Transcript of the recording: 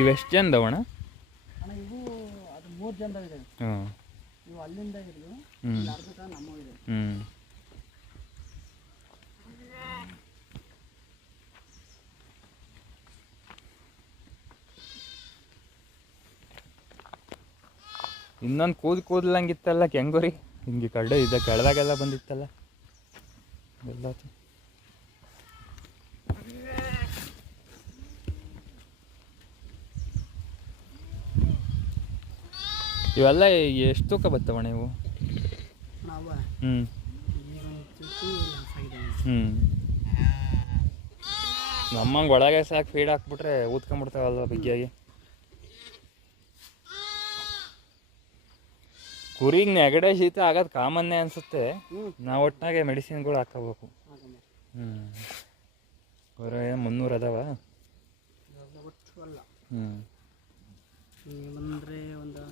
ಇವೆಷ್ಟು ಜನದವಣ? ಅಣ್ಣ ಇವು ಅದು 3 ಜನದಾಗಿದೆ. ಹಾಂ, ಇವು ಅಲ್ಲಿಂದ ಇರೋದು, ಅರ್ಧ ನಮ್ಮ ಇದೆ. ಇನ್ನೊಂದು ಕೂದಲಂಗಿತ್ತಲ್ಲ ಕೆಂಗುರಿ, ಹಿಂಗೆ ಕಡೆ ಇದ್ದ ಕೆಳದಾಗೆಲ್ಲ ಬಂದಿತ್ತಲ್ಲ ಎಲ್ಲ. ಇವೆಲ್ಲ ಎಷ್ಟು ತೂಕ ಬರ್ತವಣ ಇವು? ನಮ್ಮಂಗೆ ಒಳಗೆ ಸಾಕು ಫೀಡ್ ಹಾಕ್ಬಿಟ್ರೆ ಊದ್ಕೊಂಡ್ಬಿಡ್ತಾವಲ್ವ ಬಿಗಿಯಾಗಿ. ಕುರಿಗೆ ನೆಗಡೆ ಶೀತ ಆಗೋದು ಕಾಮನ್ನೇ ಅನಿಸುತ್ತೆ. ನಾವು ಒಟ್ಟಿನಾಗೆ ಮೆಡಿಸಿನ್ಗಳು ಹಾಕೋಬೇಕು. ಬರೋ 300 ಅದಾವ. ಅಂದರೆ ಒಂದು